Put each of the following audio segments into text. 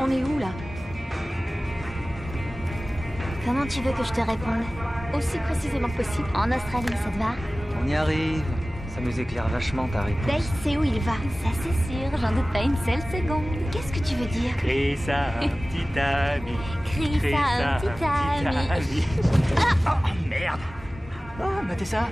On est où, là? Comment tu veux que je te réponde? Aussi précisément que possible. En Australie, ça te va? On y arrive. Ça nous éclaire vachement ta réponse. Dave sait où il va. Ça, c'est sûr, j'en doute pas une seule seconde. Qu'est-ce que tu veux dire? Chris a un petit ami. Chris a un petit ami. Oh, merde. Oh, notez ça.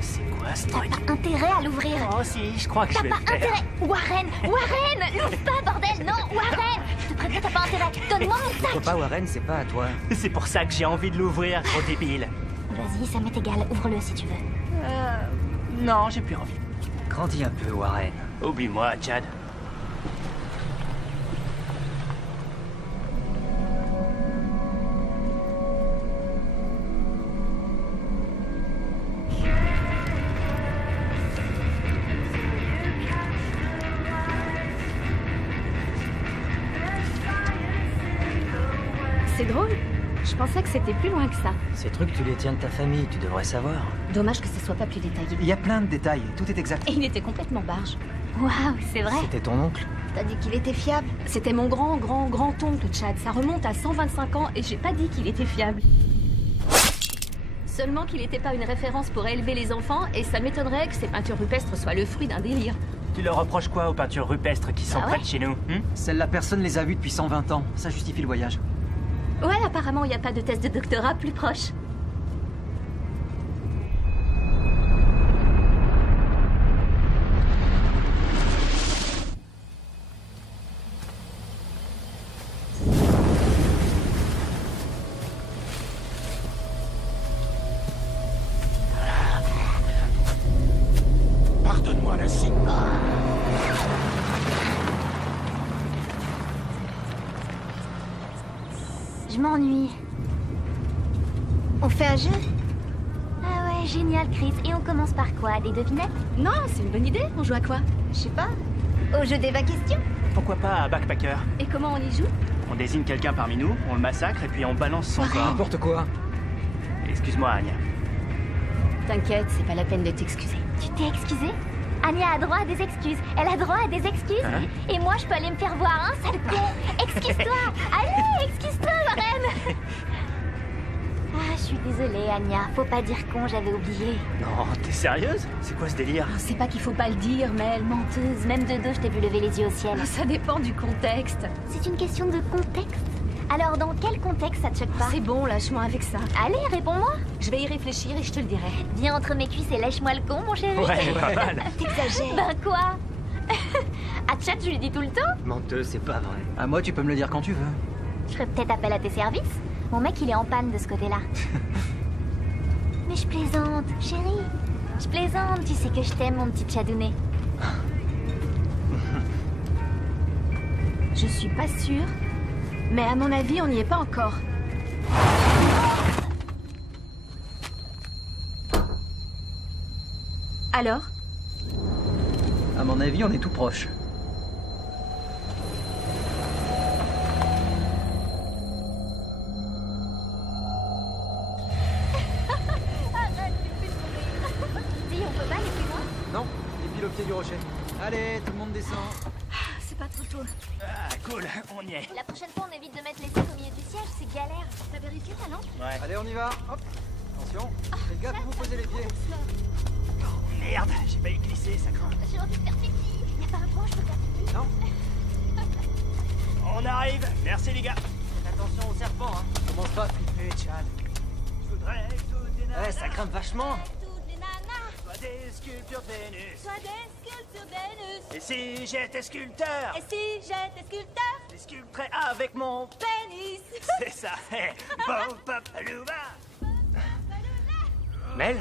C'est quoi ce T'as truc? pas intérêt à l'ouvrir. Oh si, je crois que je T'as vais pas le faire. intérêt. Warren! Warren! L'ouvre pas, bordel! Non, Warren! Je te préviens, t'as pas intérêt. Donne-moi mon sac! Pourquoi pas, Warren, c'est pas à toi. C'est pour ça que j'ai envie de l'ouvrir, gros débile. Vas-y, ça m'est égal. Ouvre-le si tu veux. Non, j'ai plus envie. Grandis un peu, Warren. Oublie-moi, Chad. C'est drôle. Je pensais que c'était plus loin que ça. Ces trucs, tu les tiens de ta famille, tu devrais savoir. Dommage que ce soit pas plus détaillé. Il y a plein de détails, tout est exact. Et il était complètement barge. Waouh, c'est vrai. C'était ton oncle? T'as dit qu'il était fiable? C'était mon grand-grand-grand-oncle, Chad. Ça remonte à 125 ans et j'ai pas dit qu'il était fiable. Seulement qu'il n'était pas une référence pour élever les enfants et ça m'étonnerait que ces peintures rupestres soient le fruit d'un délire. Tu leur reproches quoi aux peintures rupestres qui sont Ah ouais près de chez nous Celle-là, personne les a vues depuis 120 ans. Ça justifie le voyage. Ouais, apparemment, il n'y a pas de test de doctorat plus proche. Pardonne-moi, Lassie. Je m'ennuie. On fait un jeu? Ah ouais. génial, Chris. Et on commence par quoi? Des devinettes? Non, c'est une bonne idée. On joue à quoi? Je sais pas. Au jeu des 20 questions? Pourquoi pas à Backpacker? Et comment on y joue? On désigne quelqu'un parmi nous, on le massacre et puis on balance son corps. N'importe quoi. Excuse-moi, Anya. T'inquiète, c'est pas la peine de t'excuser. Tu t'es excusé? Anya a droit à des excuses. Elle a droit à des excuses. Hein? Et moi, je peux aller me faire voir, hein, sale con. Excuse-toi. Allez, excuse-toi, Warren. Ah, je suis désolée, Anya. Faut pas dire con, j'avais oublié. Non, t'es sérieuse? C'est quoi ce délire? C'est pas qu'il faut pas le dire, Mel. Menteuse, même de dos, je t'ai vu lever les yeux au ciel. Ça dépend du contexte. C'est une question de contexte. Alors, dans quel contexte ça te choque pas? C'est bon, lâche-moi avec ça. Allez, réponds-moi. Je vais y réfléchir et je te le dirai. Viens entre mes cuisses et lèche-moi le con, mon chéri. Ouais, pas mal. T'exagères. Ben quoi? À Tchad, je lui dis tout le temps. Menteuse, c'est pas vrai. À moi, tu peux me le dire quand tu veux. Je ferais peut-être appel à tes services. Mon mec, il est en panne de ce côté-là. Mais je plaisante, chérie. Je plaisante, tu sais que je t'aime, mon petit Tchadounet. Je suis pas sûre, mais à mon avis, on n'y est pas encore. Alors? À mon avis, on est tout proche. Dis, on peut pas aller plus loin? Non, et puis le pied du rocher. Allez, tout le monde descend. C'est pas trop tôt. Ah, cool, on y est. La prochaine fois, on évite de mettre les sacs au milieu du siège, c'est galère. T'as vérifié ta lampe? Ouais. Allez, on y va. Hop. Attention. Faites gaffe où vous posez les pieds. Oh, merde, j'ai failli glisser, ça craint. J'ai envie de faire pipi. Y'a pas un point, je peux faire pipi? Non. On arrive. Merci, les gars. Faites attention au serpent, hein. Commence pas à flipper, Chad. Je voudrais que toutes les nanas Ça grimpe vachement. Toutes les nanas, soient des sculptures de Vénus. soient des sculptures Vénus. Et si j'étais sculpteur, Et si j'étais sculpteur? je les sculpterais avec mon... Pénis. C'est ça. Bon, papalouba. Mel?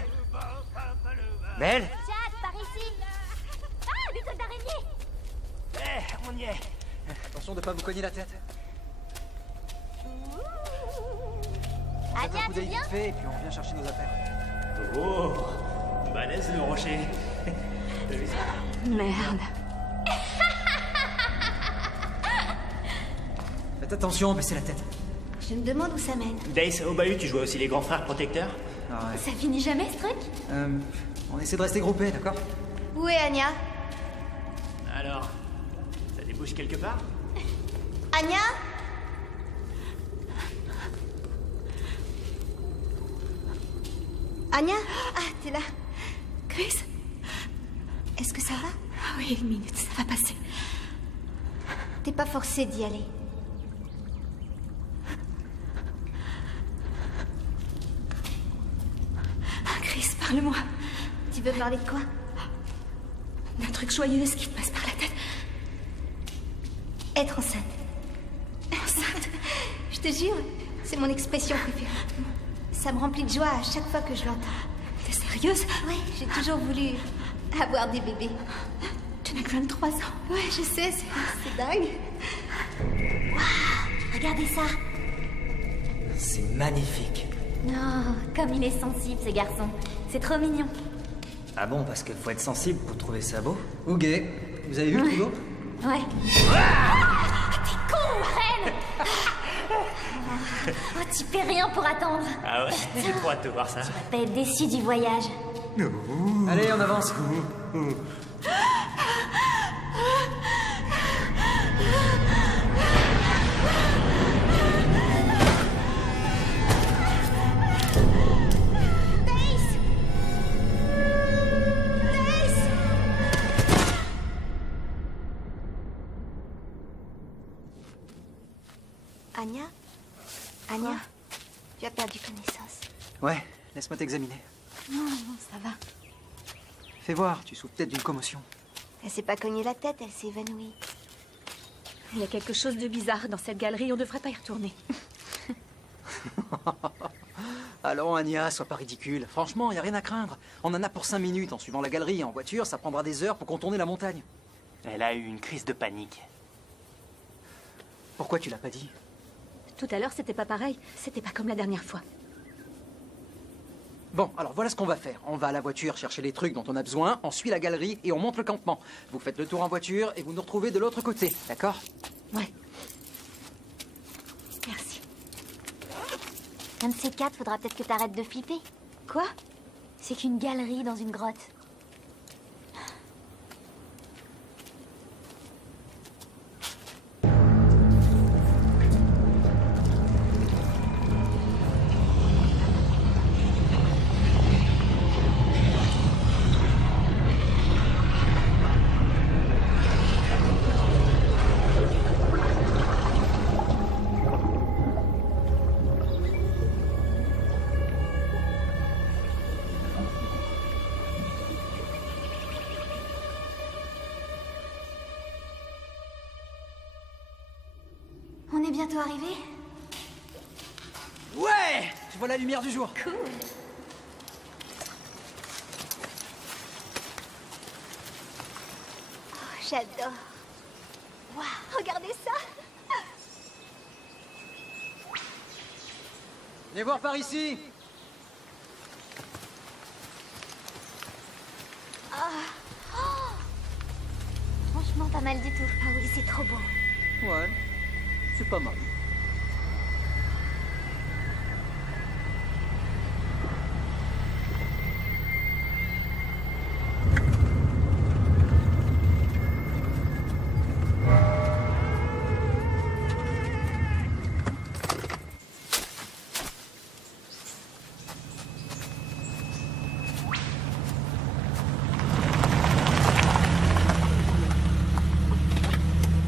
Mel? Tchad, par ici. Ah, des trucs d'araignée. On y est. Attention de pas vous cogner la tête. On jette Anya, un coup tu d'œil viens? vite fait et puis on vient chercher nos affaires. Oh, balèze le rocher. T'as vu ça? Merde. Faites attention, baissez la tête. Je me demande où ça mène. Dace, au bahut, tu jouais aussi les grands frères protecteurs? Ah ouais. Ça finit jamais, ce truc? On essaie de rester groupés, d'accord? Où est Anya? Alors, ça débouche quelque part? Anya? Anya? Ah, t'es là. Chris? Est-ce que ça va? Ah oui, une minute, ça va passer. T'es pas forcé d'y aller. Ah, Chris, parle-moi. Tu veux parler de quoi? D'un truc joyeux qui te passe par la tête. Être enceinte. Enceinte? Je te jure, c'est mon expression préférée. Ça me remplit de joie à chaque fois que je l'entends. T'es sérieuse? Ouais, j'ai toujours voulu avoir des bébés. Tu n'as que 23 ans. Ouais, je sais, c'est dingue. Waouh, regardez ça. C'est magnifique. Non, comme il est sensible, ce garçon. C'est trop mignon. Ah bon, parce qu'il faut être sensible pour trouver ça beau? Ou gay. Vous avez vu le boulot? Ouais. T'es con, Warren. Oh, tu fais rien pour attendre. Ah ouais, j'ai trop hâte de voir ça. T'as être déçu du voyage. Allez, on avance. Anya? Anya? Tu as perdu connaissance. Ouais, laisse-moi t'examiner. Non, non, ça va. Fais voir, tu souffres peut-être d'une commotion. Elle s'est pas cognée la tête, elle s'est évanouie. Il y a quelque chose de bizarre dans cette galerie, on devrait pas y retourner. Allons, Anya, sois pas ridicule. Franchement, y a rien à craindre. On en a pour 5 minutes en suivant la galerie. En voiture, ça prendra des heures pour contourner la montagne. Elle a eu une crise de panique. Pourquoi tu l'as pas dit? Tout à l'heure, c'était pas pareil. C'était pas comme la dernière fois. Bon, alors voilà ce qu'on va faire. On va à la voiture chercher les trucs dont on a besoin, on suit la galerie et on monte le campement. Vous faites le tour en voiture et vous nous retrouvez de l'autre côté, d'accord? Ouais. Merci. Un de ces quatre, faudra peut-être que t'arrêtes de flipper. Quoi? C'est qu'une galerie dans une grotte. On est bientôt arrivé? Ouais! Je vois la lumière du jour. Cool. Oh, j'adore. Waouh, regardez ça! Venez voir par ici. Franchement, pas mal du tout. Ah oui, c'est trop beau. Ouais, c'est pas mal.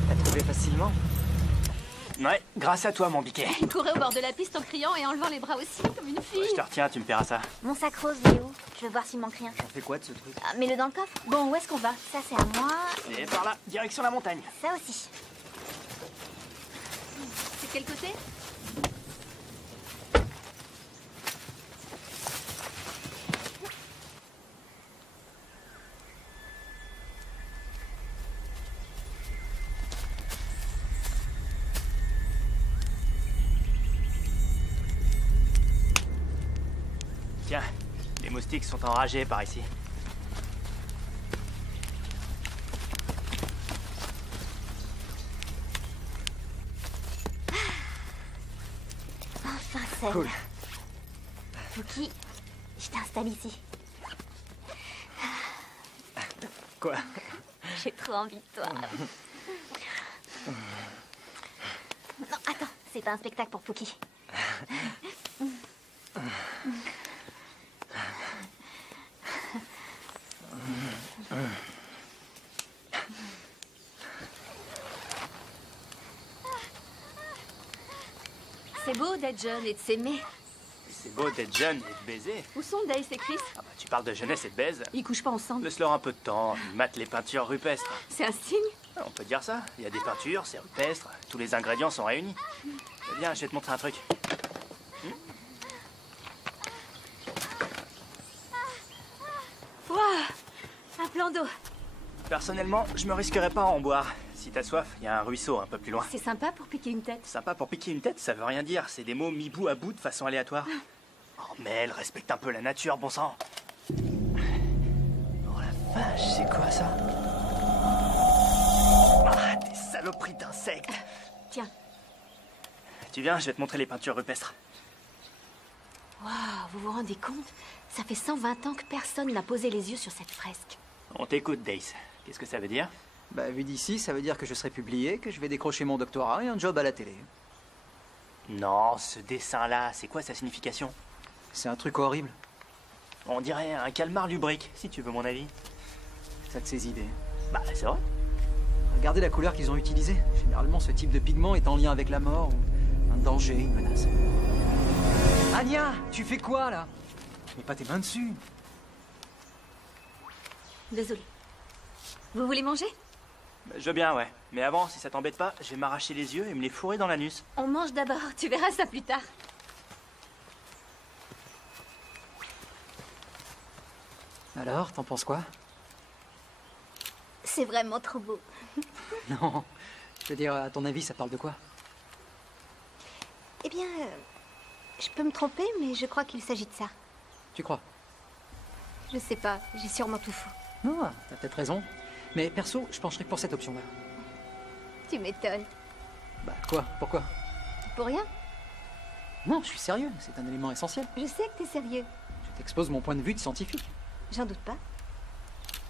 T'as trouvé facilement? Ouais, grâce à toi, mon biquet. Il courait au bord de la piste en criant et en levant les bras aussi, comme une fille. Je te retiens, tu me paieras ça. Mon sac rose, il est où? Je veux voir s'il manque rien. J'en fais quoi de ce truc? Ah, mets-le dans le coffre. Bon, où est-ce qu'on va? Ça, c'est à moi. Et par là, direction la montagne. Ça aussi. C'est quel côté? Tiens, les moustiques sont enragés par ici. Enfin, seul. Cool. Fouki, je t'installe ici. Quoi? J'ai trop envie de toi. Non, attends, c'est pas un spectacle pour Fouki. C'est beau d'être jeune et de s'aimer. C'est beau d'être jeune et de baiser. Où sont Dace et Chris? Ah bah, tu parles de jeunesse et de baise. Ils couchent pas ensemble. Laisse-leur un peu de temps, ils matent les peintures rupestres. C'est un signe? Ah, on peut dire ça. Il y a des peintures, c'est rupestre, tous les ingrédients sont réunis. Viens, je vais te montrer un truc. Waouh! Un plan d'eau. Personnellement, je me risquerais pas à en boire. Si t'as soif, il y a un ruisseau un peu plus loin. C'est sympa pour piquer une tête. Sympa pour piquer une tête, ça veut rien dire. C'est des mots mis bout à bout de façon aléatoire. Oh, Mel, respecte un peu la nature, bon sang. Oh la vache, c'est quoi ça? Ah, des saloperies d'insectes. Tiens. Tu viens, je vais te montrer les peintures rupestres. Waouh, vous vous rendez compte? Ça fait 120 ans que personne n'a posé les yeux sur cette fresque. On t'écoute, Dace. Qu'est-ce que ça veut dire? Bah, vu d'ici, ça veut dire que je serai publié, que je vais décrocher mon doctorat et un job à la télé. Non, ce dessin-là, c'est quoi sa signification? C'est un truc horrible. On dirait un calmar lubrique, si tu veux mon avis. Ça de ses idées. Bah, c'est vrai. Regardez la couleur qu'ils ont utilisée. Généralement, ce type de pigment est en lien avec la mort ou un danger, une menace. Anya, tu fais quoi, là? Mets pas tes mains dessus. Désolée. Vous voulez manger? Je veux bien, ouais. Mais avant, si ça t'embête pas, je vais m'arracher les yeux et me les fourrer dans l'anus. On mange d'abord, tu verras ça plus tard. Alors, t'en penses quoi? C'est vraiment trop beau. Non. Je veux dire, à ton avis, ça parle de quoi? Eh bien, je peux me tromper, mais je crois qu'il s'agit de ça. Tu crois? Je sais pas, j'ai sûrement tout faux. Non, t'as peut-être raison. Mais perso, je pencherais pour cette option-là. Tu m'étonnes. Bah quoi? Pourquoi? Pour rien? Non, je suis sérieux, c'est un élément essentiel. Je sais que t'es sérieux. Je t'expose mon point de vue de scientifique. J'en doute pas.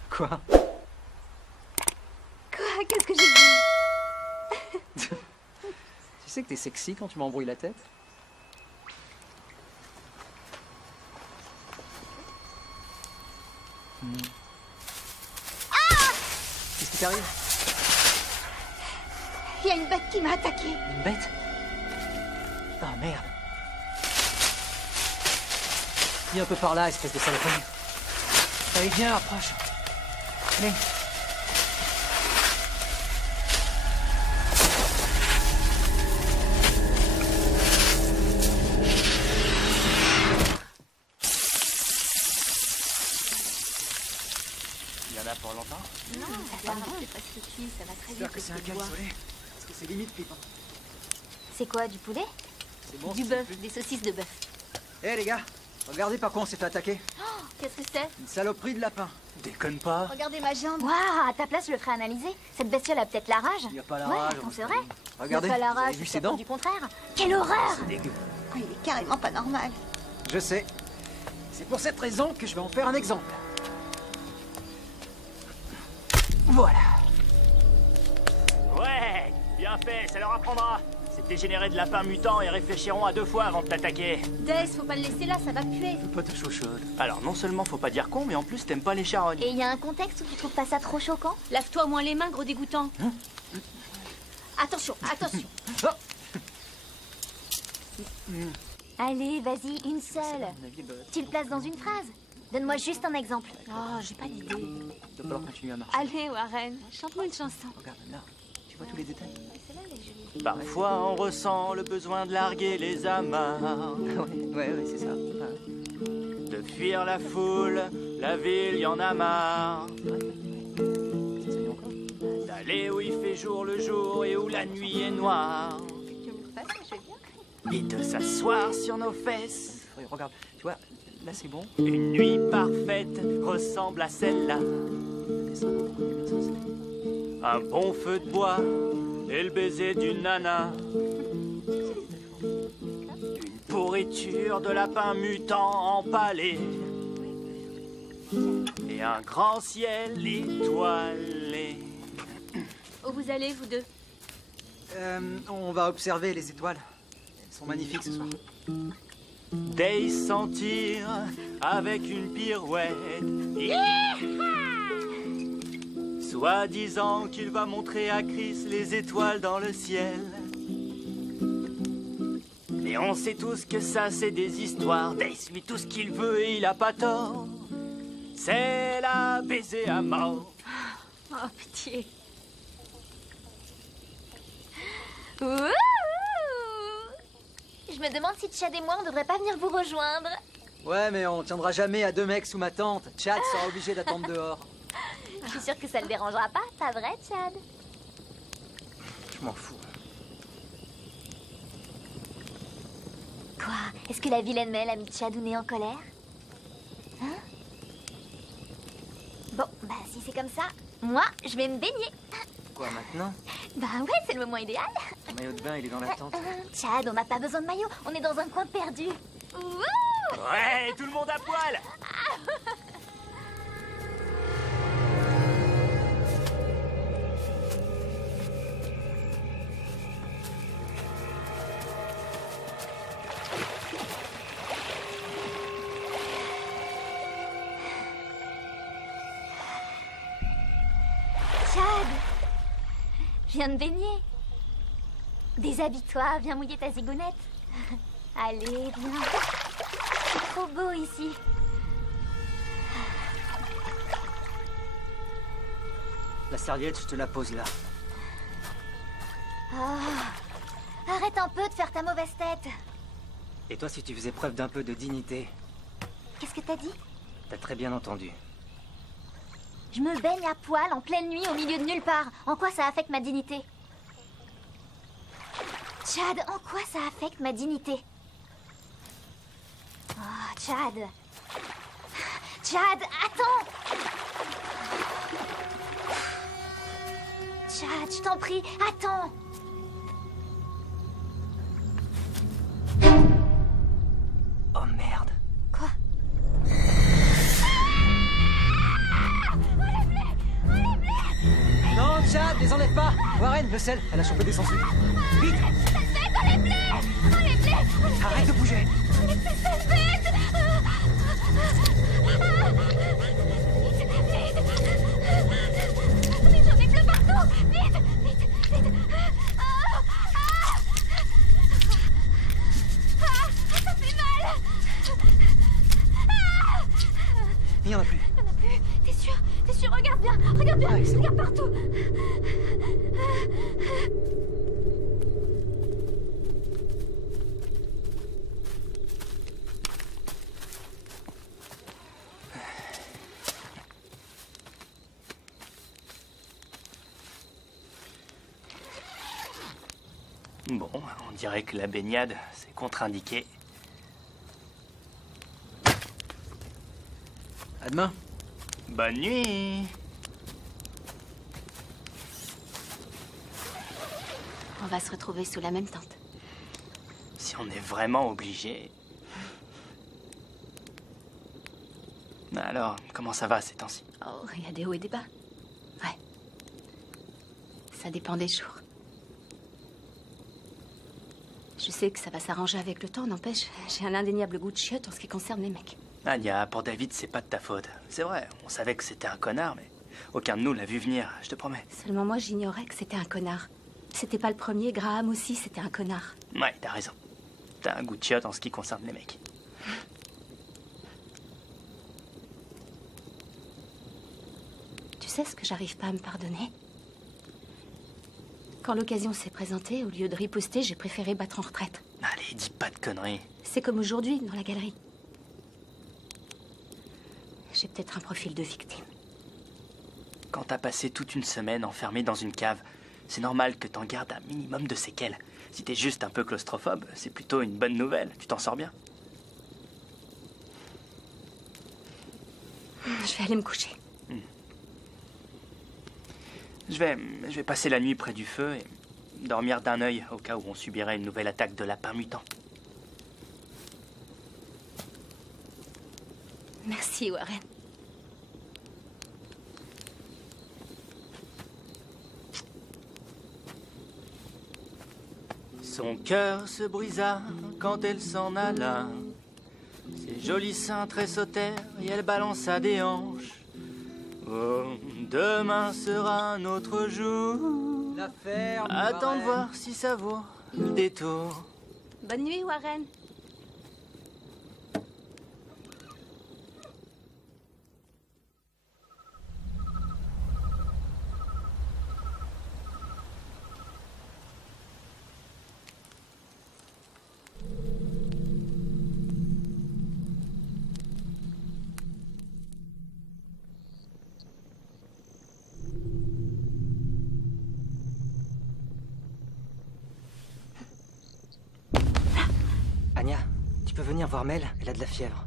Quoi? Quoi? Qu'est-ce que j'ai dit? Tu sais que t'es sexy quand tu m'embrouilles la tête? Qu'est-ce qui t'arrive? Il y a une bête qui m'a attaqué. Une bête? Oh merde. Viens un peu par là, espèce de saloperie. Allez, viens, approche. Allez. Il y en a pour longtemps? Non, ça va, c'est pas ce que tu dis, ça va très vite. J'espère que c'est un cas isolé. Parce que c'est limite flippant. C'est quoi, du poulet? C'est bon, Du c'est bœuf, plus. des saucisses de bœuf. Hé les gars, regardez par quoi on s'est fait attaquer. Qu'est-ce que c'est? Une saloperie de lapin. Déconne pas. Regardez ma jambe. Waouh, à ta place, je le ferais analyser. Cette bestiole a peut-être la rage. Il n'y a pas la Ouais, rage. attends, on c'est se vrai. dit. Regardez, Il y a pas la vous avez rage, vu c'est ses dents? du contraire. Quelle horreur! C'est dégueu. Il est carrément pas normal. Je sais. C'est pour cette raison que je vais en faire un exemple. Voilà. Ouais, bien fait, ça leur apprendra. Ces dégénérés de lapins mutants et réfléchiront à 2 fois avant de t'attaquer. Dace, faut pas le laisser là, ça va puer. Pas de chauchaude. Alors non seulement faut pas dire con, mais en plus t'aimes pas les charognes. Et il y a un contexte où tu trouves pas ça trop choquant? Lave-toi au moins les mains, gros dégoûtant. Attention, attention. Allez, vas-y, une seule. Tu le places dans une phrase. Donne-moi juste un exemple. Oh, j'ai pas d'idée. Il va falloir continuer à marcher. Allez, Warren, chante-moi une chanson. Regarde, là. Tu vois tous les détails? Parfois on ressent le besoin de larguer les amarres, Ouais, c'est ça. Ouais. de fuir la foule, la ville y en a marre, C'est ça, y a encore. d'aller où il fait jour le jour et où la nuit est noire, Tu me le fasses, je vais bien. et de s'asseoir sur nos fesses. Ouais, regarde, tu vois, là c'est bon. Une nuit parfaite ressemble à celle-là. Descends, ça, c'est- Un bon feu de bois et le baiser d'une nana. Une pourriture de lapin mutant empalé. Et un grand ciel étoilé. Où vous allez, vous deux? On va observer les étoiles. Elles sont magnifiques ce soir. Day s'en tire avec une pirouette. Soi-disant qu'il va montrer à Chris les étoiles dans le ciel. Mais on sait tous que ça c'est des histoires. Dace lui tout ce qu'il veut et il a pas tort. C'est la baiser à mort. Oh, pitié. Ouh! Je me demande si Chad et moi, on devrait pas venir vous rejoindre. Ouais, mais on tiendra jamais à 2 mecs sous ma tente. Chad sera obligé d'attendre dehors. Je suis sûre que ça le dérangera pas vrai, Chad? Je m'en fous. Quoi? Est-ce que la vilaine Mel a mis Chadounet en colère? Hein? Bon, bah si c'est comme ça, moi, je vais me baigner. Quoi, maintenant? Bah ouais, c'est le moment idéal. Ton maillot de bain, il est dans la tente. Chad, on n'a pas besoin de maillot, on est dans un coin perdu. Ouh! Ouais, tout le monde à poil. Chad! Je viens de baigner. Déshabille-toi, viens mouiller ta zigounette. Allez, viens. C'est trop beau ici. La serviette, je te la pose là. Oh. Arrête un peu de faire ta mauvaise tête. Et toi, si tu faisais preuve d'un peu de dignité? Qu'est-ce que t'as dit? T'as très bien entendu. Je me baigne à poil en pleine nuit au milieu de nulle part. En quoi ça affecte ma dignité? Chad, en quoi ça affecte ma dignité? Oh, Chad. Chad, attends! Chad, je t'en prie, attends! Oh merde. Quoi? Non, Chad, les enlève pas. Warren, le sel, elle a chopé des sangsues. Vite. Arrête de bouger. Vite, j'en ai plein partout! Vite, vite, vite! Ça fait mal! Il y en a plus. Il y en a plus. T'es sûr? T'es sûr? Regarde bien, regarde partout! Bon, on dirait que la baignade, c'est contre-indiqué. À demain. Bonne nuit. On va se retrouver sous la même tente. Si on est vraiment obligé. Alors, comment ça va ces temps-ci? Oh, il y a des hauts et des bas. Ouais. Ça dépend des jours. Je sais que ça va s'arranger avec le temps, n'empêche, j'ai un indéniable goût de chiotte en ce qui concerne les mecs. Anya, pour David, c'est pas de ta faute. C'est vrai, on savait que c'était un connard, mais aucun de nous l'a vu venir, je te promets. Seulement moi, j'ignorais que c'était un connard. C'était pas le premier, Graham aussi, c'était un connard. Ouais, t'as raison. T'as un goût de chiotte en ce qui concerne les mecs. Tu sais ce que j'arrive pas à me pardonner? Quand l'occasion s'est présentée, au lieu de riposter, j'ai préféré battre en retraite. Allez, dis pas de conneries. C'est comme aujourd'hui, dans la galerie. J'ai peut-être un profil de victime. Quand t'as passé toute une semaine enfermé dans une cave, c'est normal que t'en gardes un minimum de séquelles. Si t'es juste un peu claustrophobe, c'est plutôt une bonne nouvelle. Tu t'en sors bien. Je vais aller me coucher. Je vais passer la nuit près du feu et dormir d'un œil au cas où on subirait une nouvelle attaque de lapins mutants. Merci, Warren. Son cœur se brisa quand elle s'en alla. Ses jolis seins tressautèrent et elle balança des hanches. Oh, demain sera un autre jour. La ferme. Attends de Warren. voir si ça vaut le détour. Bonne nuit, Warren. Anya, tu peux venir voir Mel, elle a de la fièvre.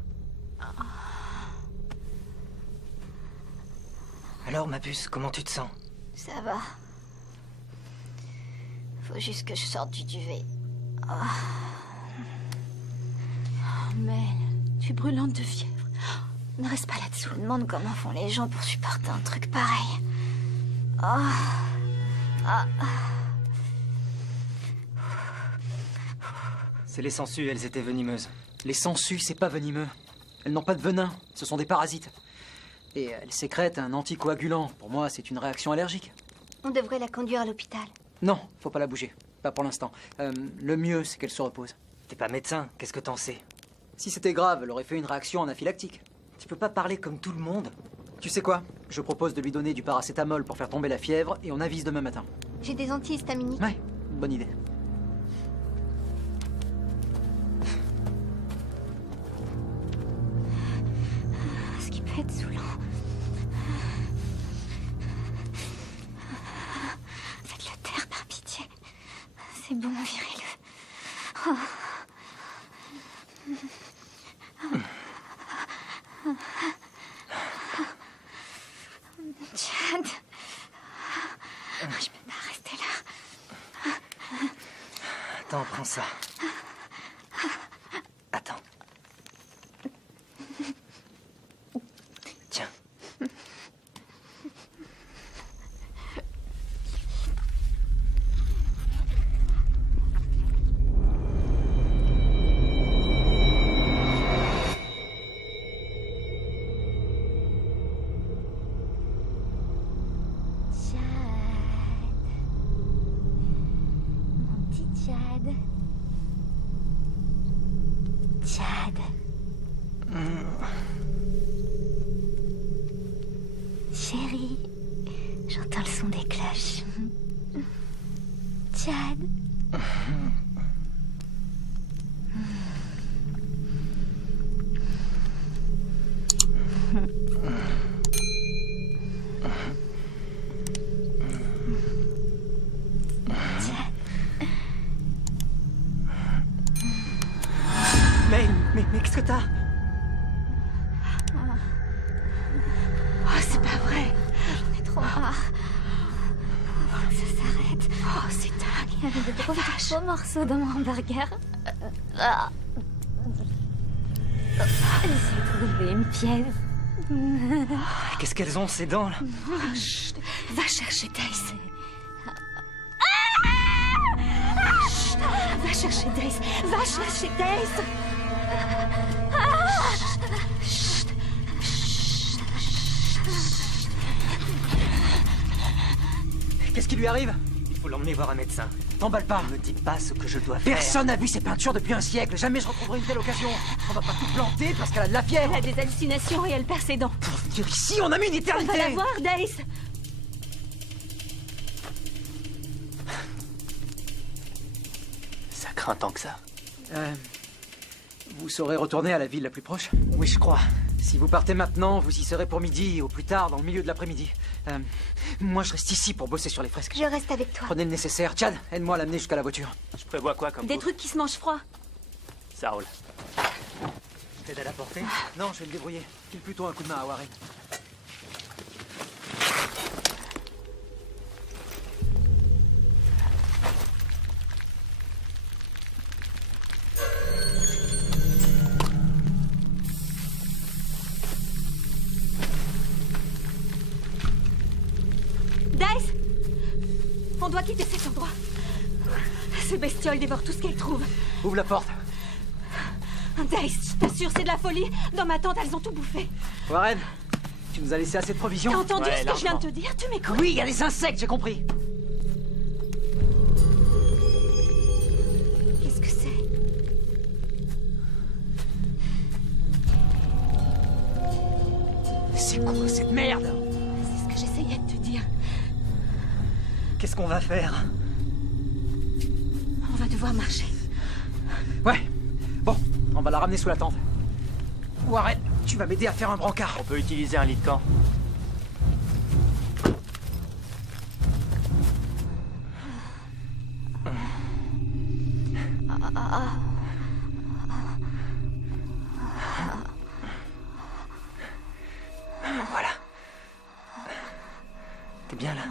Alors, ma puce, comment tu te sens? Ça va. Faut juste que je sorte du duvet. Oh, Mel, tu es brûlante de fièvre. Oh, ne reste pas là-dessous. Je me demande comment font les gens pour supporter un truc pareil. Oh. Ah. C'est les sangsues, elles étaient venimeuses. Les sangsues, c'est pas venimeux. Elles n'ont pas de venin, ce sont des parasites. Et elles sécrètent un anticoagulant. Pour moi, c'est une réaction allergique. On devrait la conduire à l'hôpital. Non, faut pas la bouger. Pas pour l'instant. Le mieux, c'est qu'elle se repose. T'es pas médecin, qu'est-ce que t'en sais? Si c'était grave, elle aurait fait une réaction anaphylactique. Tu peux pas parler comme tout le monde. Tu sais quoi? Je propose de lui donner du paracétamol pour faire tomber la fièvre et on avise demain matin. J'ai des antihistaminiques. Ouais, bonne idée. Ce qui peut être saoulant. Faites-le taire, par pitié. C'est bon, virez-le. Oh. Attends, prends ça. Attends. Tiens. Chad. Chérie, j'entends le son des cloches. Chad. Mais qu'est-ce que t'as? Oh, c'est pas vrai. J'en ai trop marre. Faut que ça s'arrête. Oh, c'est dingue. Il y avait de trop beaux morceaux dans mon hamburger. J'ai trouvé une pièce. Qu'est-ce qu'elles ont, ces dents, là? Oh, chut. Va chercher Dace. Chut. Va chercher Dace. Va chercher Dace. Qu'est-ce qui lui arrive? Il faut l'emmener voir un médecin. T'emballe pas. Ne me dis pas ce que je dois faire. Personne n'a vu ces peintures depuis un siècle. Jamais je retrouverai une telle occasion. On va pas tout planter parce qu'elle a de la fièvre. Elle a des hallucinations et elle perd ses dents. Pour venir ici, on a mis une On éternité. va la voir, Dace. Ça craint tant que ça. Vous saurez retourner à la ville la plus proche? Oui, je crois. Si vous partez maintenant, vous y serez pour midi, au plus tard, dans le milieu de l'après-midi. Moi, je reste ici pour bosser sur les fresques. Je reste avec toi. Prenez le nécessaire. Chad, aide-moi à l'amener jusqu'à la voiture. Je prévois quoi comme Des coup? trucs qui se mangent froid. Ça roule. Je t'aide à la porter? Non, je vais me débrouiller. File plutôt un coup de main à Warren. Dace! On doit quitter cet endroit. Ces bestioles dévorent tout ce qu'elles trouvent. Ouvre la porte. Dace, je t'assure, c'est de la folie. Dans ma tente, elles ont tout bouffé. Warren, tu nous as laissé assez de provisions. T'as entendu Ouais, ce que je viens de te largement. dire? Tu m'écoutes? Oui, il y a des insectes, j'ai compris. Qu'est-ce que c'est? C'est quoi cette merde? C'est ce que j'essayais de te dire. Qu'est-ce qu'on va faire? On va devoir marcher. Ouais. Bon, on va la ramener sous la tente. Warren, tu vas m'aider à faire un brancard. On peut utiliser un lit de camp. Voilà. T'es bien là?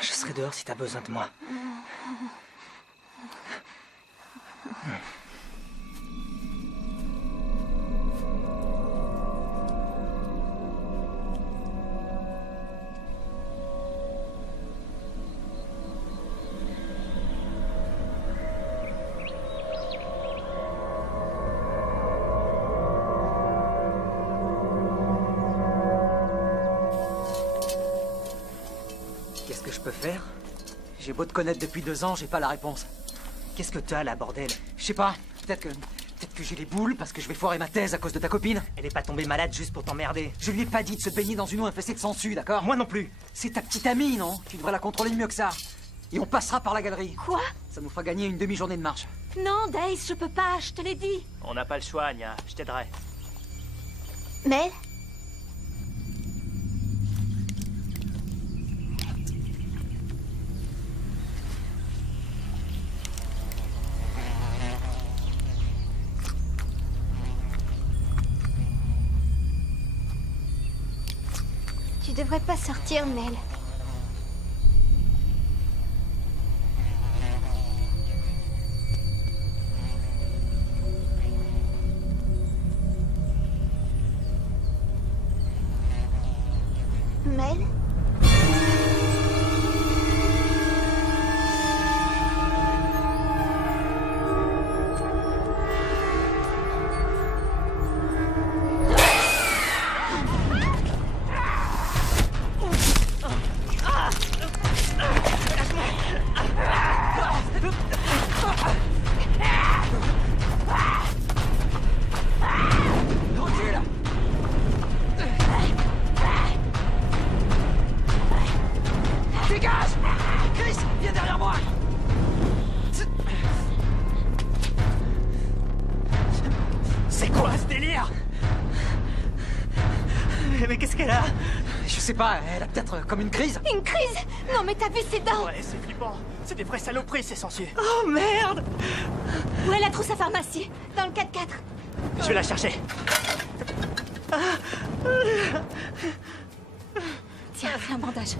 Je serai dehors si t'as besoin de moi. Qu'est-ce que je peux faire? J'ai beau te connaître depuis 2 ans, j'ai pas la réponse. Qu'est-ce que t'as là, bordel? Je sais pas, peut-être que j'ai les boules parce que je vais foirer ma thèse à cause de ta copine. Elle est pas tombée malade juste pour t'emmerder. Je lui ai pas dit de se baigner dans une eau infestée de sangsues, d'accord? Moi non plus. C'est ta petite amie, non? Tu devrais la contrôler mieux que ça. Et on passera par la galerie. Quoi? Ça nous fera gagner une demi-journée de marche. Non, Dace, je peux pas, je te l'ai dit. On n'a pas le choix, Anya. Je t'aiderai. Mel? Tu devrais pas sortir, Mel. sortir. Mais qu'est-ce qu'elle a? Je sais pas, elle a peut-être comme une crise. Une crise? Non mais t'as vu ses dents? Ouais, c'est flippant. C'est des vraies saloperies, ces sensiers. Oh merde! Où est la trousse à pharmacie? Dans le 4x4. Je vais la chercher. Tiens, fais un bandage.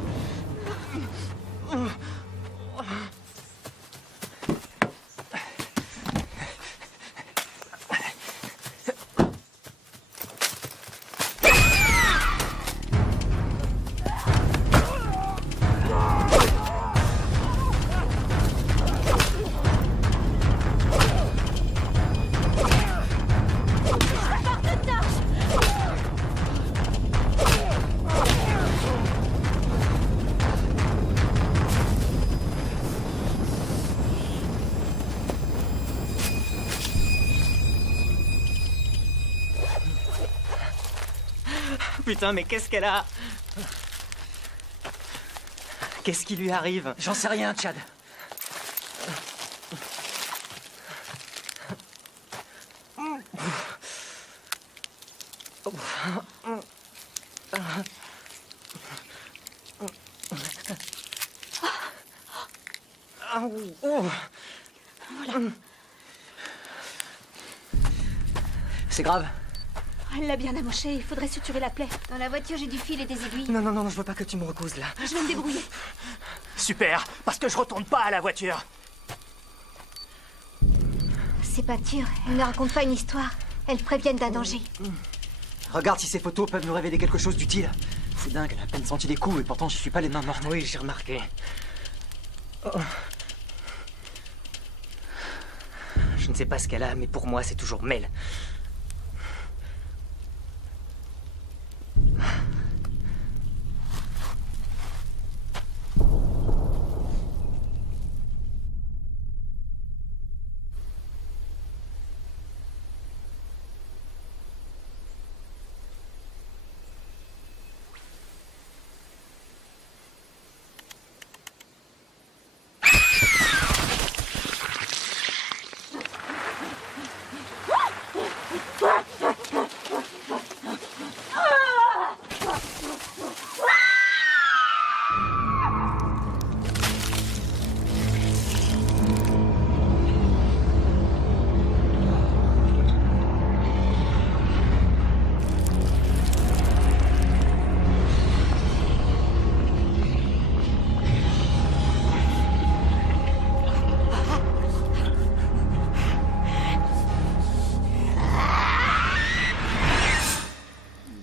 Putain, mais qu'est-ce qu'elle a? Qu'est-ce qui lui arrive? J'en sais rien, Chad. C'est grave. Elle l'a bien amoché, il faudrait suturer la plaie. Dans la voiture, j'ai du fil et des aiguilles. Non, non, non, je veux pas que tu me recouses là. Je vais me débrouiller. Super, parce que je retourne pas à la voiture. Ces peintures, elles ne racontent pas une histoire. Elles préviennent d'un danger. Regarde si ces photos peuvent nous révéler quelque chose d'utile. C'est dingue, elle a à peine senti les coups et pourtant je suis pas les mains mortes. Oui, j'ai remarqué. Oh. Je ne sais pas ce qu'elle a, mais pour moi, c'est toujours Mel.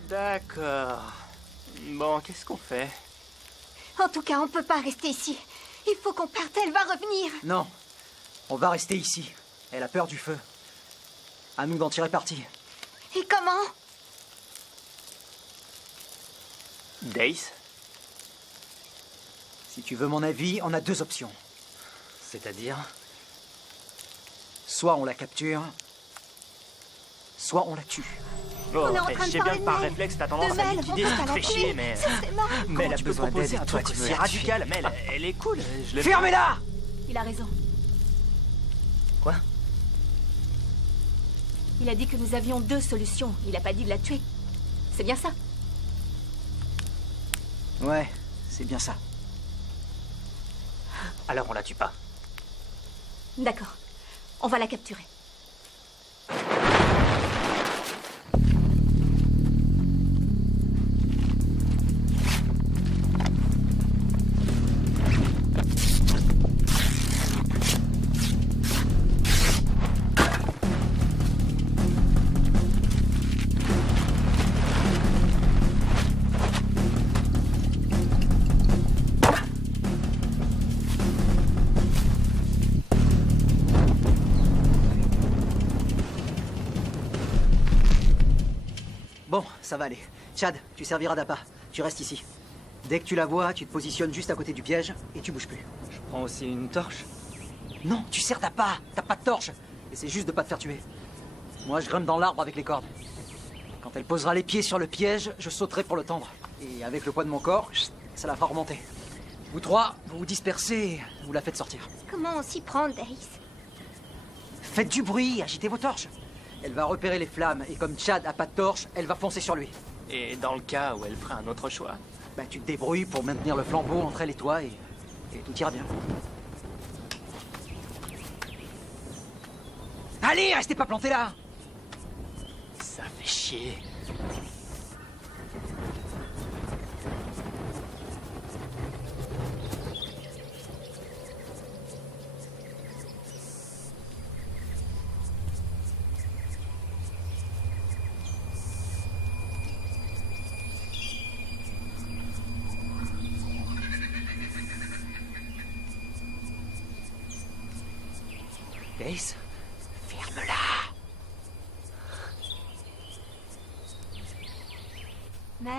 D'accord. Bon, qu'est-ce qu'on fait? En tout cas, on peut pas rester ici. Il faut qu'on parte, elle va revenir. Non, on va rester ici. Elle a peur du feu. À nous d'en tirer parti. Et comment? Dace? Si tu veux mon avis, on a deux options. C'est-à-dire? Soit on la capture, soit on la tue. Oh, On est en train je de sais parler bien que de par Mel. réflexe, t'as De tendance à Mel, liquider, on ça peut te pas fait la chier, tuer. mais... C'est mort. Mais Comment elle tu a peux besoin proposer d'aide, un toi, truc tu aussi veux radical, radical, mais elle est cool. Je le Fermez-la! Il a raison. Quoi? Il a dit que nous avions deux solutions. Il a pas dit de la tuer. C'est bien ça? Ouais, c'est bien ça. Alors on la tue pas. D'accord. On va la capturer. Bon, ça va aller. Chad, tu serviras d'appât. Tu restes ici. Dès que tu la vois, tu te positionnes juste à côté du piège et tu bouges plus. Je prends aussi une torche. Non, tu sers d'appât. T'as pas de torche. Et c'est juste de pas te faire tuer. Moi, je grimpe dans l'arbre avec les cordes. Quand elle posera les pieds sur le piège, je sauterai pour le tendre. Et avec le poids de mon corps, ça la fera remonter. Vous trois, vous vous dispersez et vous la faites sortir. Comment on s'y prend, Dace? Faites du bruit, agitez vos torches. Elle va repérer les flammes, et comme Chad a pas de torche, elle va foncer sur lui. Et dans le cas où elle ferait un autre choix? Bah tu te débrouilles pour maintenir le flambeau entre elle et toi, et tout ira bien. Allez, restez pas plantés là! Ça fait chier. Dace? Ferme-la. Mel?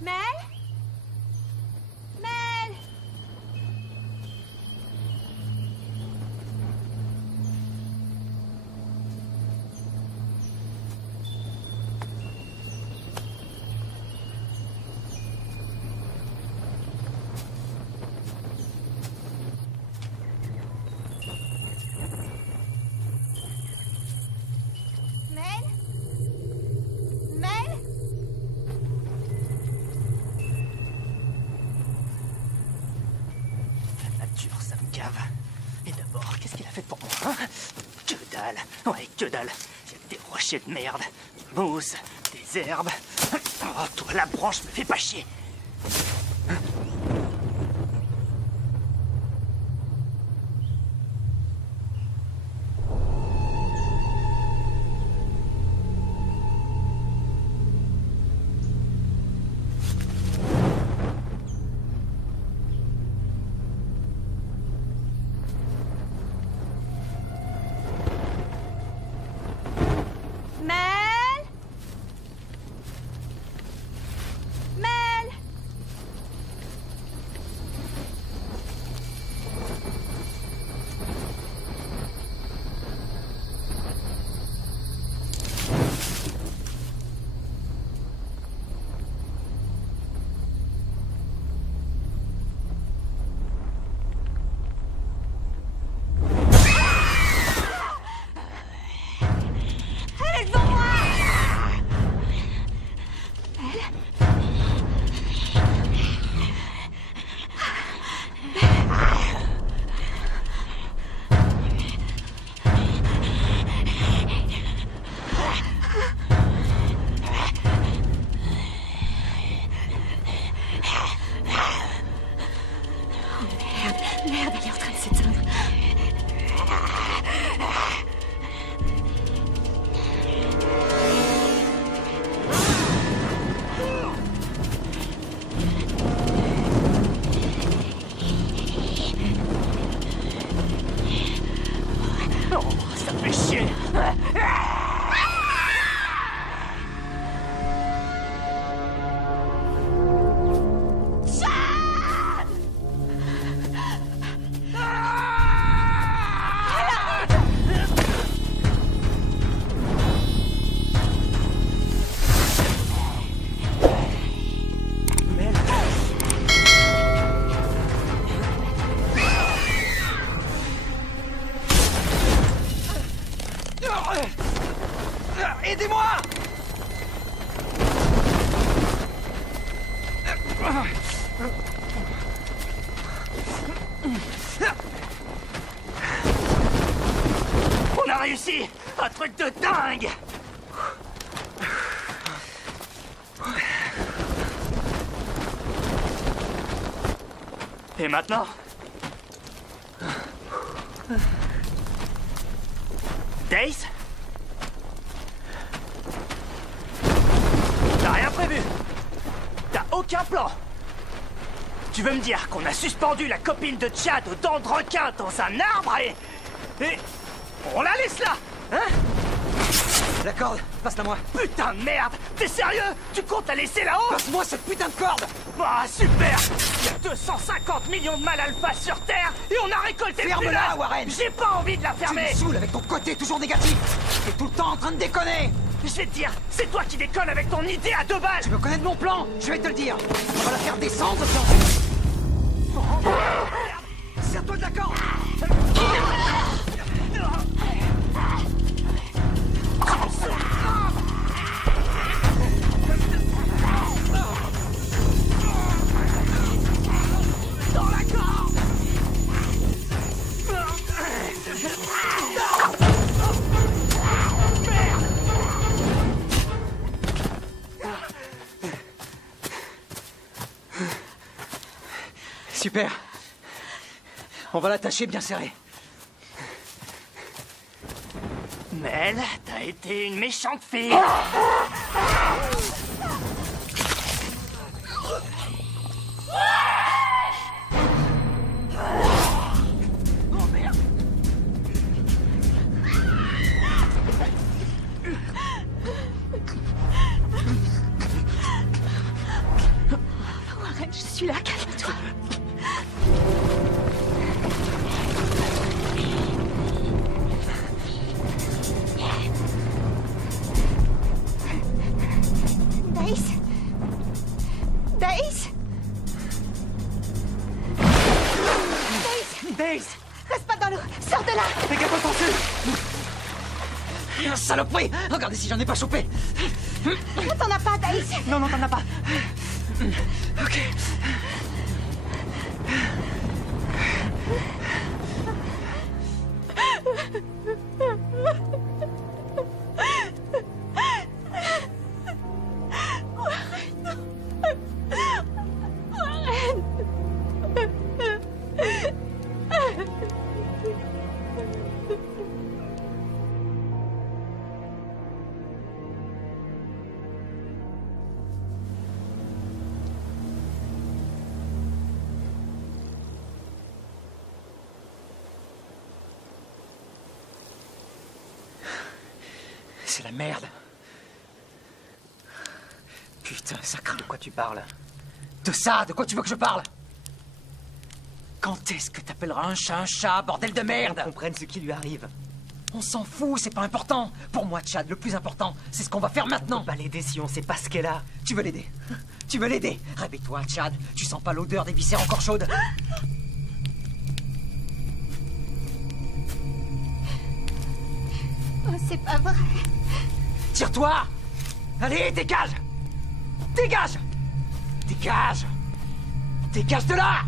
Mel? Mel? Mel? Mel? La nature, ça me cave. Et d'abord, qu'est-ce qu'il a fait pour moi, hein? Que dalle. Ouais, que dalle. Il y a des rochers de merde. Mousse, des herbes. Oh, toi, la branche me fait pas chier. Mel? Mel? Elle est devant moi! Merde, elle est en train de s'éteindre. Oh, ça fait chier. Aidez-moi! On a réussi. Un truc de dingue. Et maintenant? Dace? T'as rien prévu? T'as aucun plan? Tu veux me dire qu'on a suspendu la copine de Chad aux dents de requin dans un arbre et on la laisse là, hein? La corde, passe-la moi. Putain de merde! T'es sérieux? Tu comptes la laisser là-haut? Passe-moi cette putain de corde! Ah, super! Il y a 250 millions de mâles alpha sur Terre et on a récolté le Ferme-la, plus. Warren! J'ai pas envie de la Tu fermer! me saoules avec ton côté toujours négatif! T'es tout le temps en train de déconner! Je vais te dire, c'est toi qui déconnes avec ton idée à 2 balles! Tu veux connaître mon plan? Je vais te le dire! On va la faire descendre, puis ensuite... Oh, Serre-toi de la corde. Dans la corde. Super. On va l'attacher bien serré. Mel, t'as été une méchante fille. Oh merde. Warren, je suis là, calme-toi. Daïs? Daïs? Days. Reste pas dans l'eau! Sors de là! Fais gaffe au torsu. Saloperie. Regardez si j'en ai pas chopé. T'en as pas, Daïs! Non, non, t'en as pas. Ok. C'est la merde. Putain, sacré, de quoi tu parles? De ça, de quoi tu veux que je parle? Quand est-ce que t'appelleras un chat, bordel de merde? On comprenne ce qui lui arrive. On s'en fout, c'est pas important. Pour moi, Chad, le plus important, c'est ce qu'on va faire maintenant. On peut pas l'aider si on sait pas ce qu'elle a. Tu veux l'aider? Tu veux l'aider? Réveille-toi, Chad. Tu sens pas l'odeur des viscères encore chaudes? Oh, c'est pas vrai! Tire-toi! Allez, dégage! Dégage! Dégage! Dégage de là!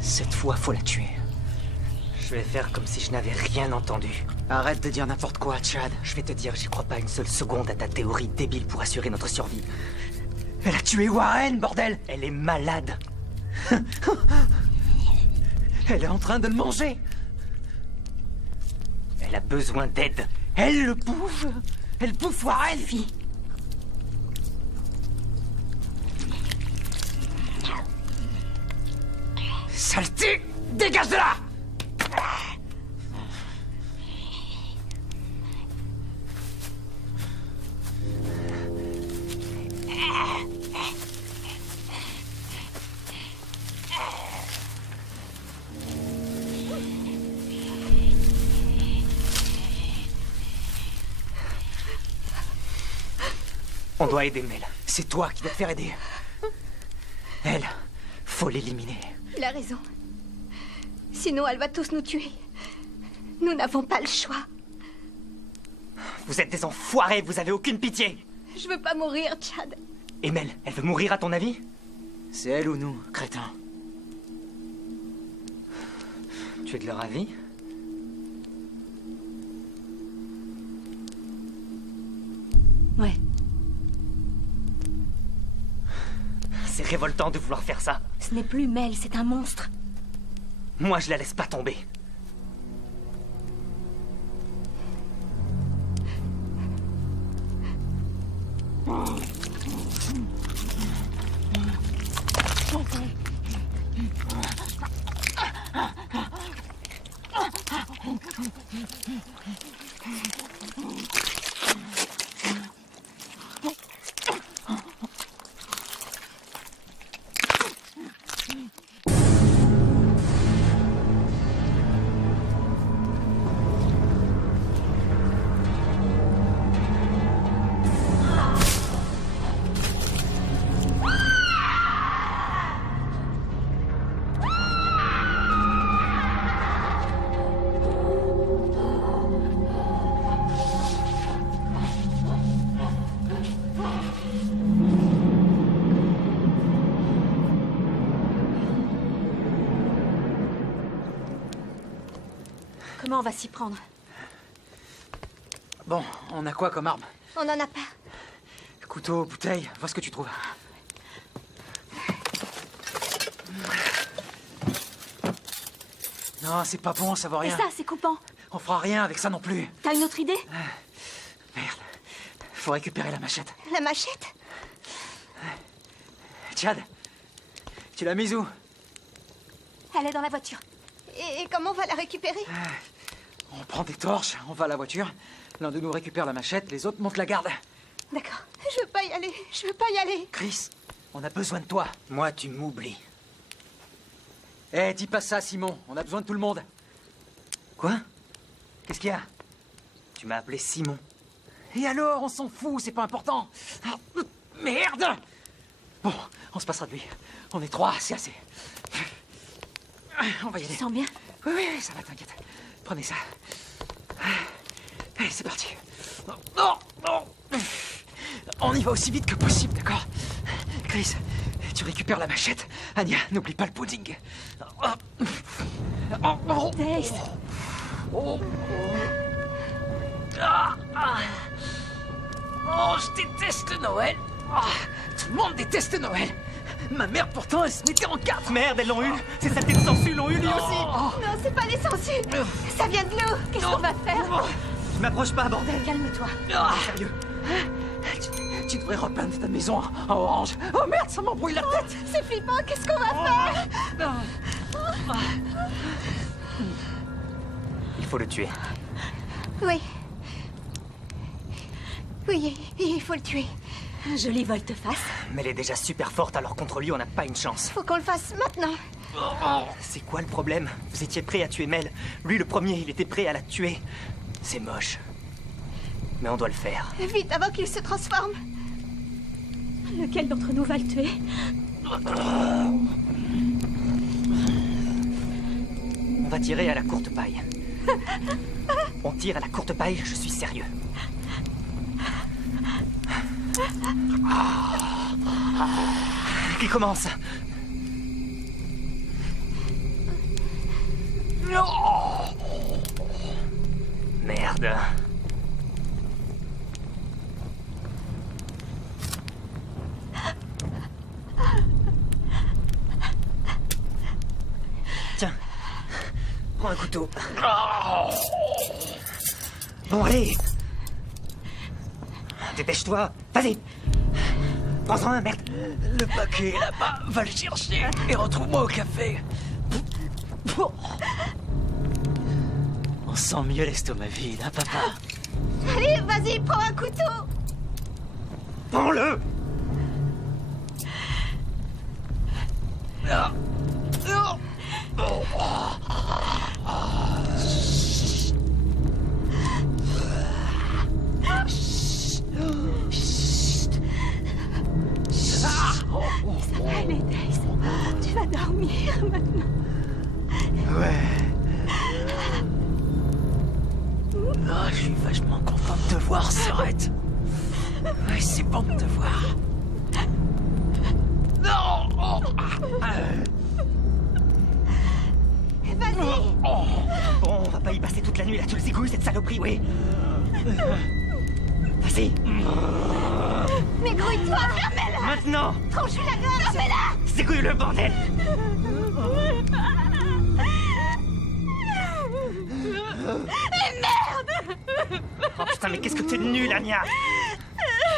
Cette fois, faut la tuer. Je vais faire comme si je n'avais rien entendu. Arrête de dire n'importe quoi, Chad. Je vais te dire, j'y crois pas une seule seconde à ta théorie débile pour assurer notre survie. Elle a tué Warren, bordel! Elle est malade. Elle est en train de le manger! Elle a besoin d'aide. Elle le bouffe! Elle bouffe Warren! Saleté! Dégage de là! On doit aider Mel. C'est toi qui dois te faire aider. Elle, faut l'éliminer. Il a raison. Sinon, elle va tous nous tuer. Nous n'avons pas le choix. Vous êtes des enfoirés, vous avez aucune pitié. Je veux pas mourir, Chad. Et Mel, elle veut mourir à ton avis? C'est elle ou nous, crétin. Tu es de leur avis? Ouais. C'est révoltant de vouloir faire ça. Ce n'est plus Mel, c'est un monstre. Moi, je la laisse pas tomber. Comment on va s'y prendre? Bon, on a quoi comme arme? On en a pas. Couteau, bouteille, vois ce que tu trouves. Non, c'est pas bon, ça vaut Et rien. ça, c'est coupant. On fera rien avec ça non plus. T'as une autre idée? Merde. Faut récupérer la machette. La machette? Chad, tu l'as mise où? Elle est dans la voiture. Et comment on va la récupérer? On prend des torches, on va à la voiture. L'un de nous récupère la machette, les autres montent la garde. D'accord. Je veux pas y aller. Je veux pas y aller. Chris, on a besoin de toi. Moi, tu m'oublies. Eh, dis pas ça, Simon. On a besoin de tout le monde. Quoi? Qu'est-ce qu'il y a? Tu m'as appelé Simon. Et alors, on s'en fout, c'est pas important. Ah, merde! Bon, on se passera de lui. On est 3, c'est assez. On va y Tu aller. te sens bien? Oui, oui, ça va, t'inquiète. Prenez ça. Allez, c'est parti. Non, non. On y va aussi vite que possible, d'accord? Chris, tu récupères la machette. Anya, n'oublie pas le pudding. Dace. Oh, je déteste Noël. Tout le monde déteste Noël. Ma mère, pourtant, elle se mettait en quatre. Merde, elles l'ont eu. Ces saletés de sangsues l'ont eu lui aussi. Non, c'est pas des sangsues. Ça vient de l'eau. Qu'est-ce qu'on va faire? Je m'approche pas, bordel. Calme-toi. Sérieux. Tu devrais repeindre ta maison en orange. Oh merde, ça m'embrouille la tête. C'est flippant. Qu'est-ce qu'on va faire? Il faut le tuer. Oui. Oui, il faut le tuer. Un joli volte-face. Mais elle est déjà super forte, alors contre lui, on n'a pas une chance. Faut qu'on le fasse maintenant. C'est quoi le problème? Vous étiez prêt à tuer Mel. Lui, le premier, il était prêt à la tuer. C'est moche. Mais on doit le faire. Vite, avant qu'il se transforme. Lequel d'entre nous va le tuer? On va tirer à la courte paille. On tire à la courte paille, je suis sérieux. Qui commence? Merde. Tiens, prends un couteau. Bon, allez. Dépêche-toi, vas-y. Prends-en un, merde. Le paquet est là-bas. Va le chercher et retrouve-moi au café. On sent mieux l'estomac vide, hein, papa? Allez, vas-y, prends un couteau. Prends-le. Ça va aller, Dace. Tu vas dormir maintenant. Ouais. Je suis vachement content de te voir, Sœurette. Ouais, c'est bon de te voir. Non! Vas-y. Bon, on va pas y passer toute la nuit là, tu le zigouilles, cette saloperie, oui. Vas-y. Mais grouille-toi. Fermez-la. Maintenant. Tranche-lui la gueule. Fermez-la. Zigouille le bordel. Oh putain, mais qu'est-ce que t'es nul, Anya!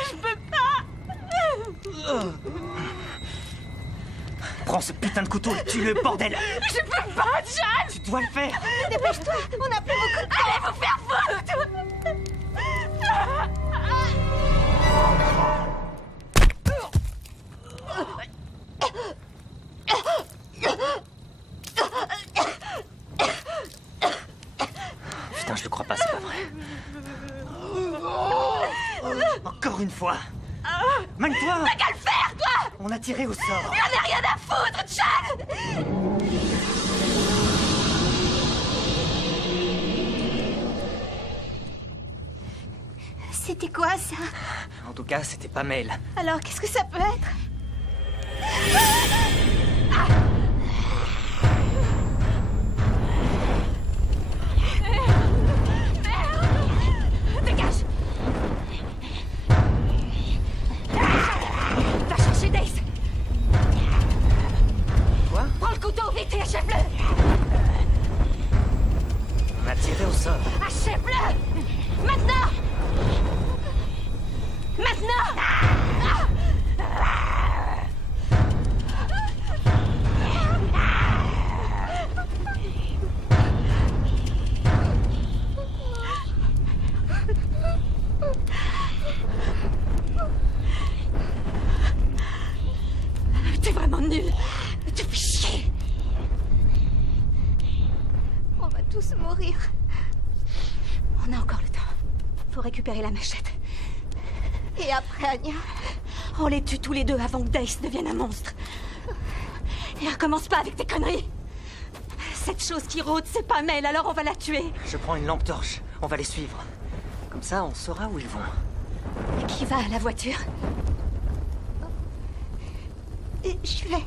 Je peux pas. Prends ce putain de couteau et tue le bordel! Je peux pas, John. Tu dois le faire! Dépêche-toi. On a plus beaucoup de temps. Allez vous faire foutre. Putain, je le crois pas, c'est pas vrai. Encore une fois! Mène-toi! T'as qu'à le faire, toi. On a tiré au sort! J'en ai rien à foutre, John. C'était quoi, ça? En tout cas, c'était pas Mel. Alors, qu'est-ce que ça peut être? vérité, achève-le! On a tiré au sort. Achève-le! Maintenant! Maintenant! T'es vraiment nul! Tu fais chier! On va tous mourir. On a encore le temps. Faut récupérer la machette. Et après, Anya? On les tue tous les deux avant que Dace devienne un monstre. Et recommence pas avec tes conneries. Cette chose qui rôde, c'est pas Mel, alors on va la tuer. Je prends une lampe torche. On va les suivre. Comme ça, on saura où ils vont. Qui va à la voiture? Je vais.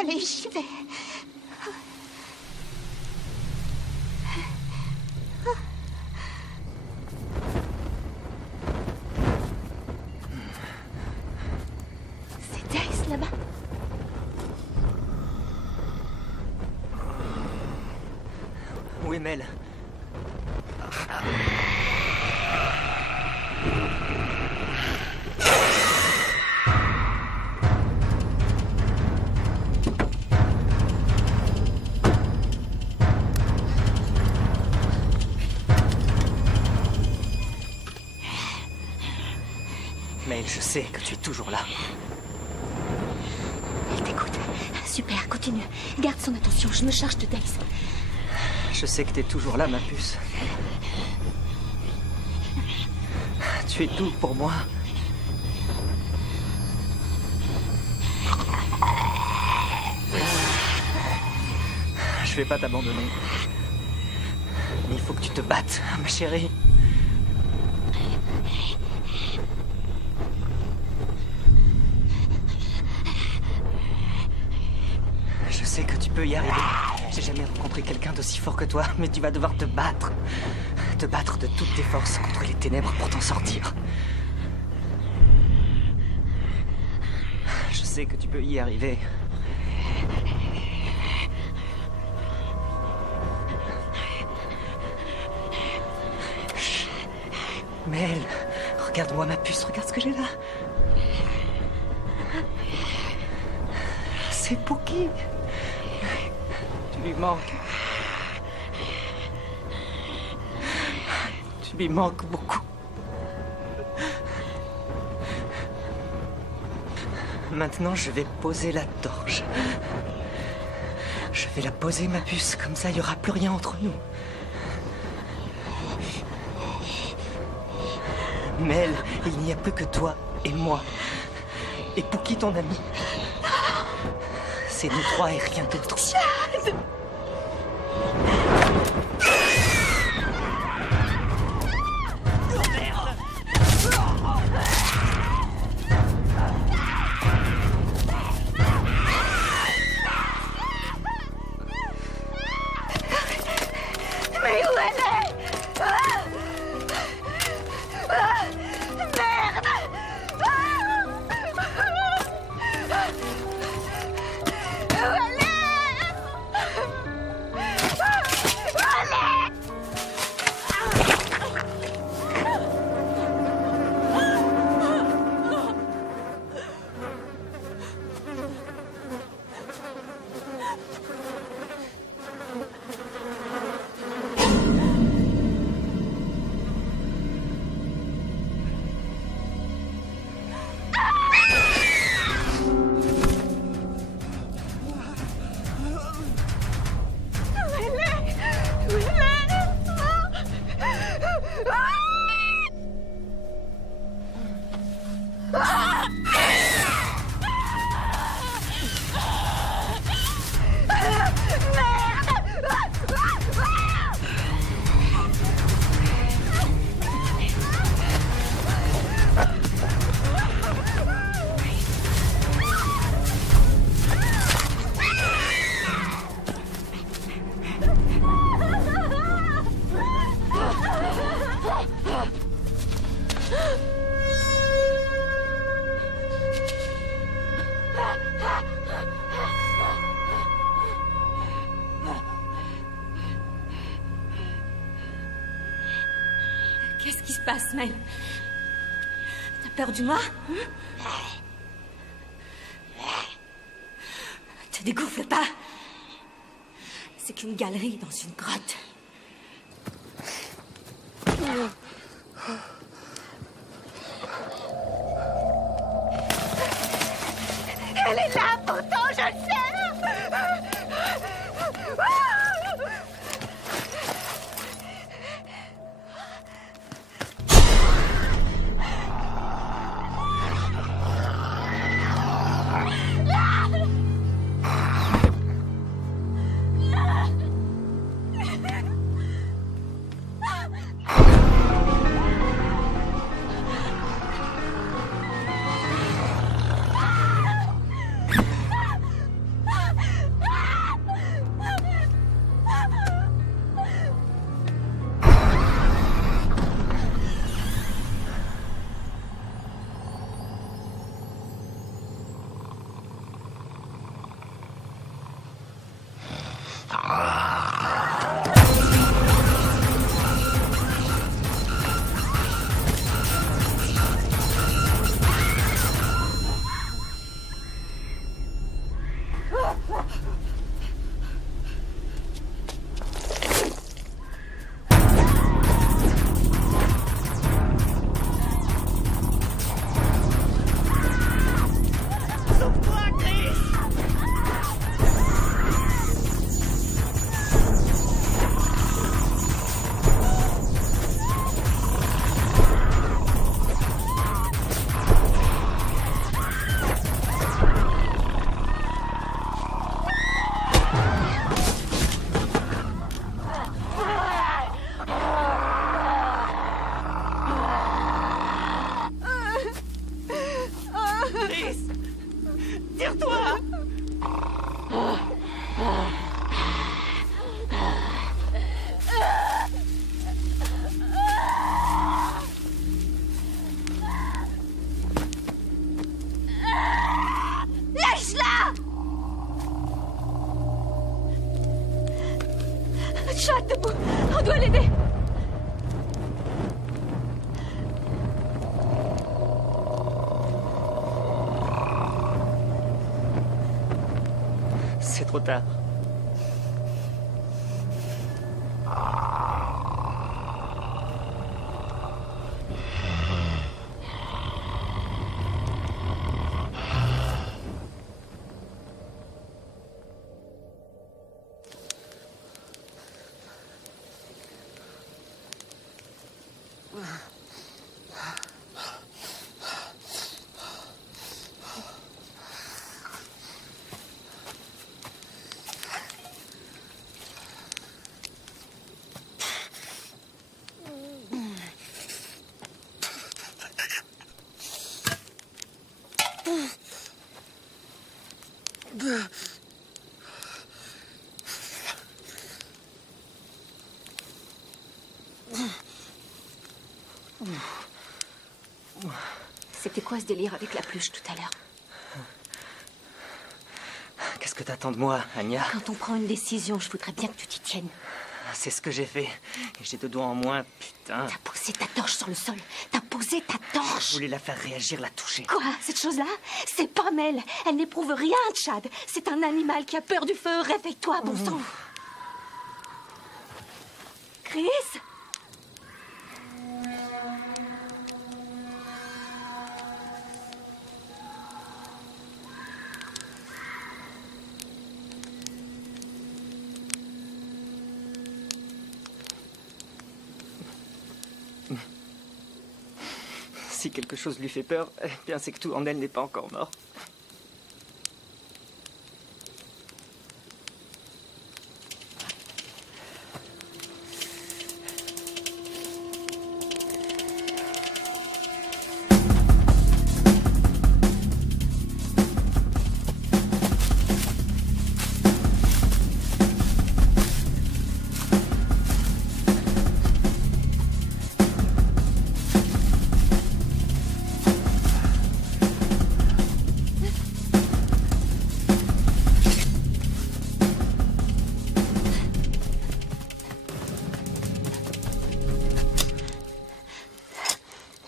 Allez, j'y vais. C'est Dace là-bas. Où est Mel? Mel, je sais que tu es toujours là. Il t'écoute. Super, continue. Garde son attention, je me charge de Dace. Je sais que tu es toujours là, ma puce. Tu es tout pour moi. Je vais pas t'abandonner. Mais il faut que tu te battes, ma chérie. Je sais que tu peux y arriver. J'ai jamais rencontré quelqu'un d'aussi fort que toi, mais tu vas devoir te battre. Te battre de toutes tes forces contre les ténèbres pour t'en sortir. Je sais que tu peux y arriver. Chut. Mel, regarde-moi ma puce, regarde ce que j'ai là. C'est Pookie. Tu lui manques. Tu lui manques beaucoup. Maintenant, je vais poser la torche. Je vais la poser, ma puce, comme ça, il n'y aura plus rien entre nous. Mel, il n'y a plus que toi et moi. Et Pookie, ton ami. C'est nous trois et rien d'autre. Mais où elle est? Merde! Où elle est? Qu'est-ce qui se passe, Mel? T'as peur du noir? Te dégoufle pas. C'est qu'une galerie dans une grotte. Elle est là, pourtant, je le sais. Chad, debout! On doit l'aider! C'est trop tard. C'était quoi ce délire avec la pluche tout à l'heure? Qu'est-ce que t'attends de moi, Anya? Quand on prend une décision, je voudrais bien que tu t'y tiennes. C'est ce que j'ai fait. Et j'ai 2 doigts en moins, putain. T'as posé ta torche sur le sol. T'as posé ta torche. Je voulais la faire réagir, la toucher. Quoi? Cette chose-là? C'est pas Mel. Elle n'éprouve rien, Chad. C'est un animal qui a peur du feu. Réveille-toi, bon sang. Chris? Si quelque chose lui fait peur, eh bien c'est que tout en elle n'est pas encore mort.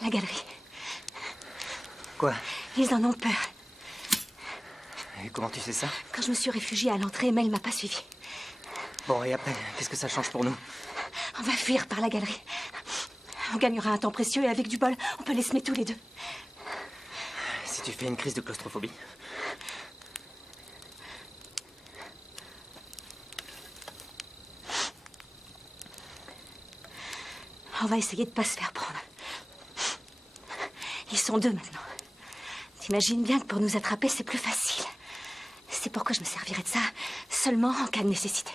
La galerie. Quoi? Ils en ont peur. Et comment tu sais ça? Quand je me suis réfugiée à l'entrée, Mel m'a pas suivie. Bon, et après, qu'est-ce que ça change pour nous? On va fuir par la galerie. On gagnera un temps précieux et avec du bol, on peut les semer tous les deux. Si tu fais une crise de claustrophobie? On va essayer de pas se faire prendre. Ils sont deux maintenant. T'imagines bien que pour nous attraper, c'est plus facile. C'est pourquoi je me servirai de ça seulement en cas de nécessité.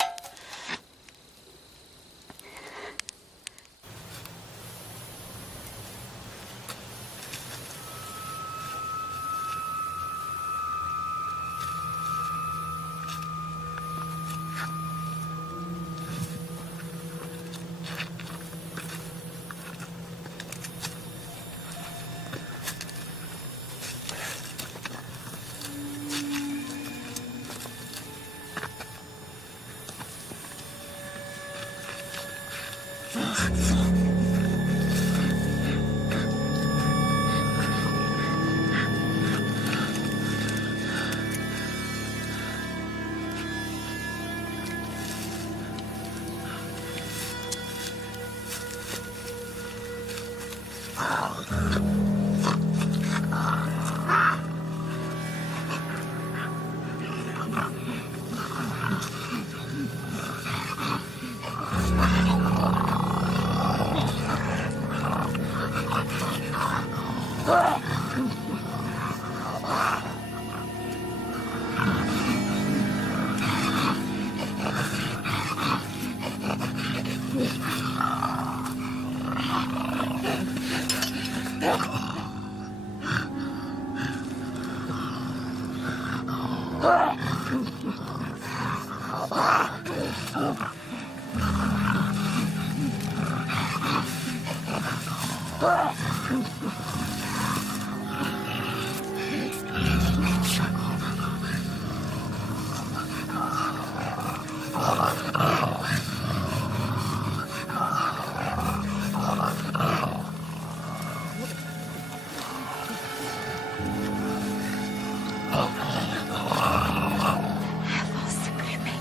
Avance, Plumet.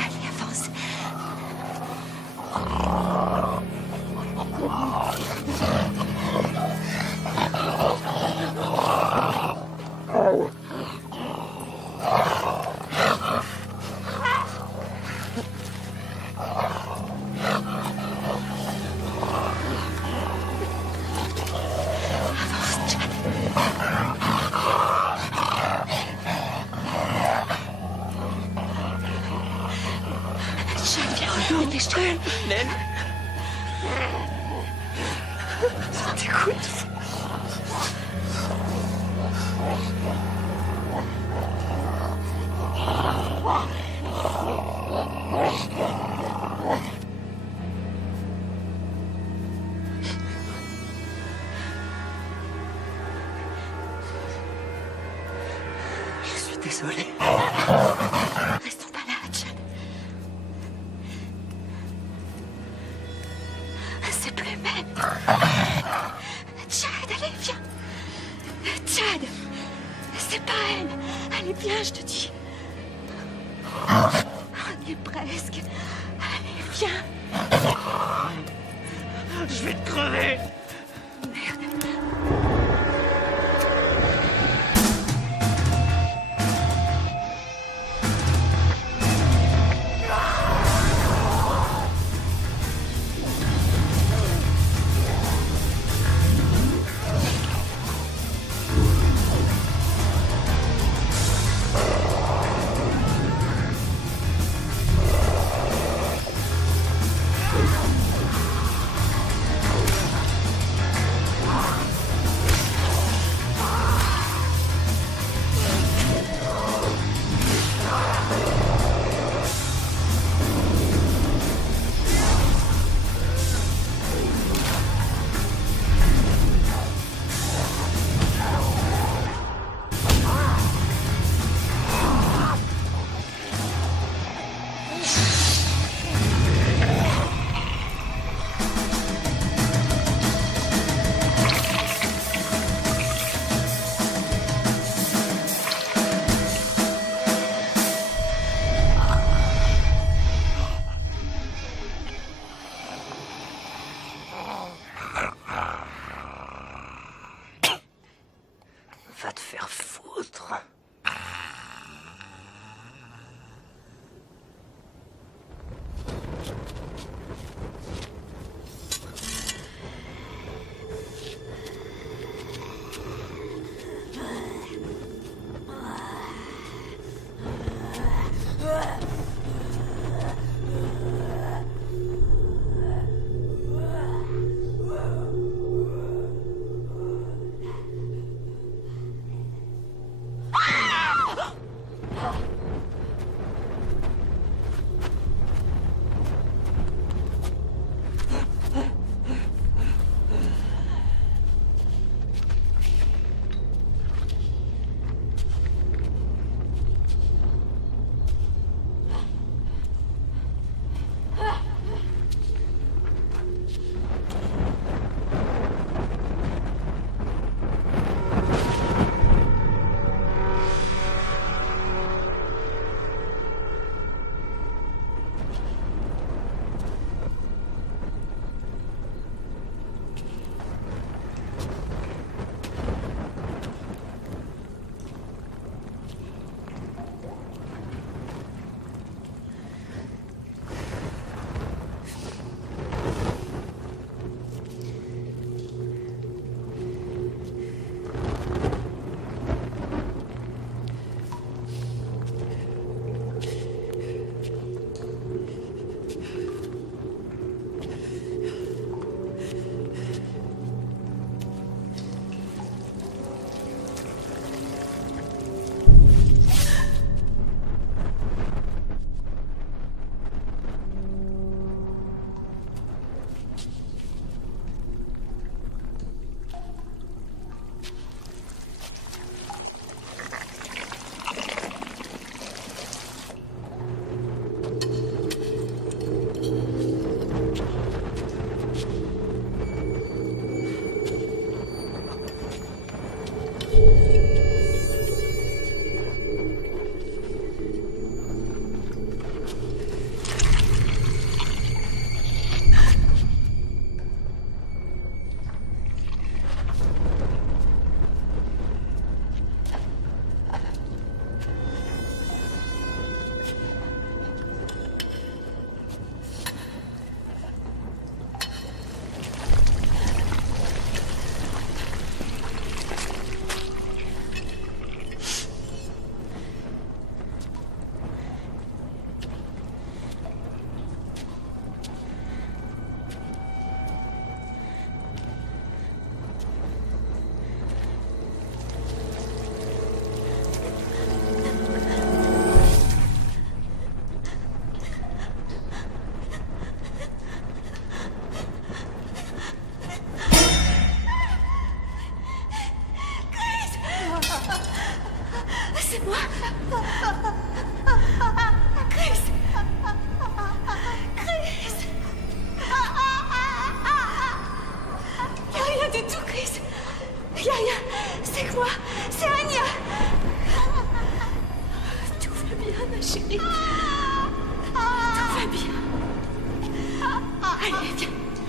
Allez, avance. Dépêche-toi. Nel? T'écoutes? Je suis désolé. Restons pas là, Chad. C'est Plumet. Chad, allez, viens. Chad, c'est pas elle. Allez, viens, je te dis. On y est presque. Allez, viens. Je vais te crever! Merde.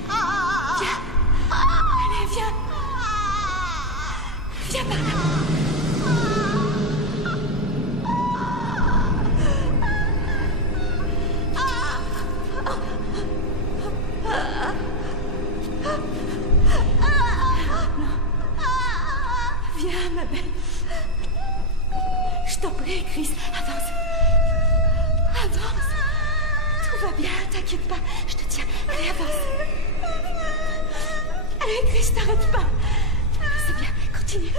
Viens. Allez, viens. Viens par là. Viens, ma belle. Je t'en prie, Chris, avance. Avance. Tout va bien, t'inquiète pas. Je te tiens. Allez, avance. Allez, Chris, t'arrêtes pas. C'est bien, continue.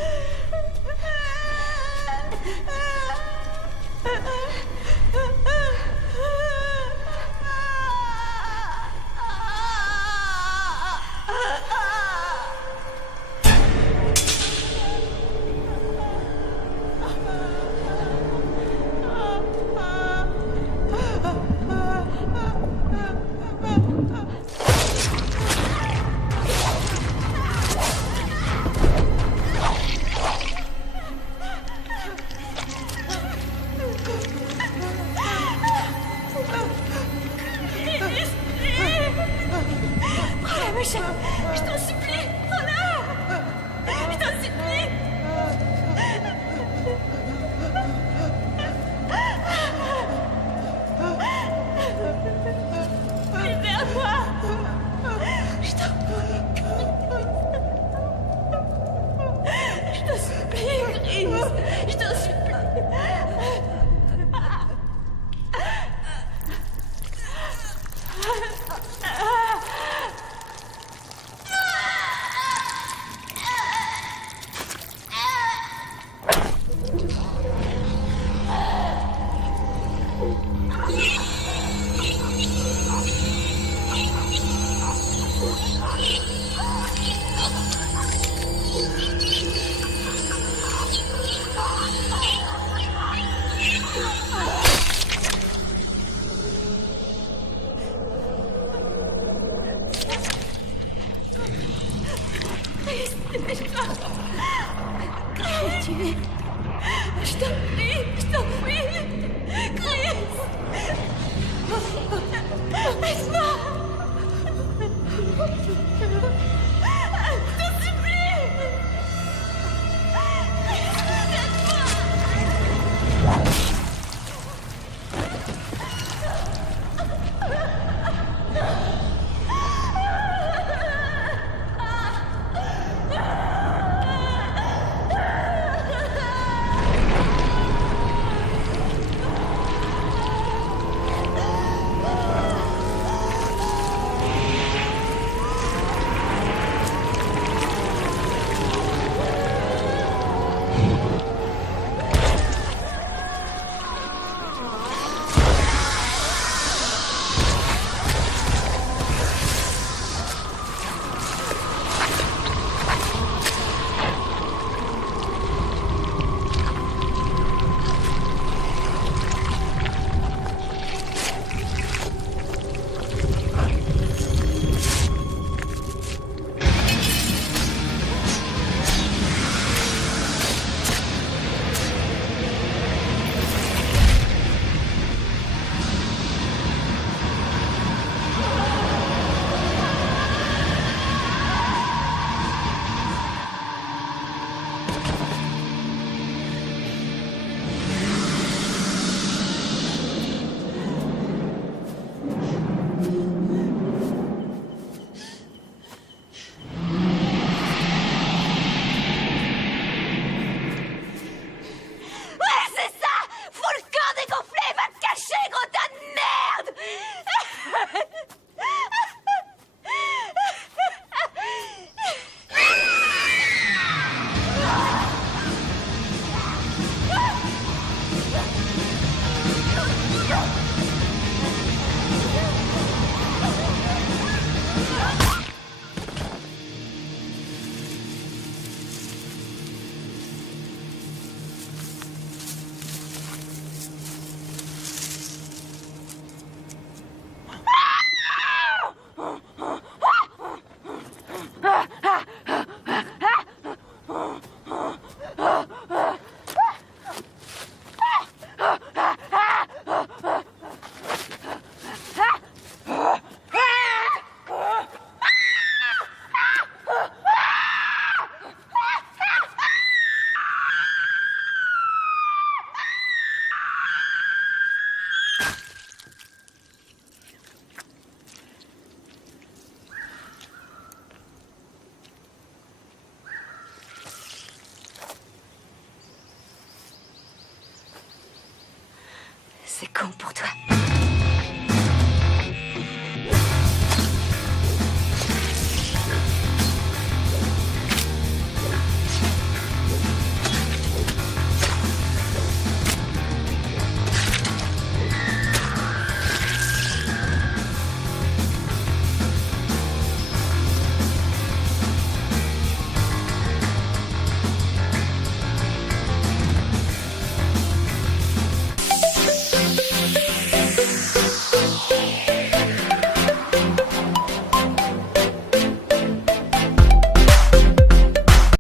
Je t'en supplie, prends-la. Je t'en supplie. Libère-moi. Je t'en supplie, Chris. Je t'en supplie. Je t'en prie, Chris. Laisse-moi.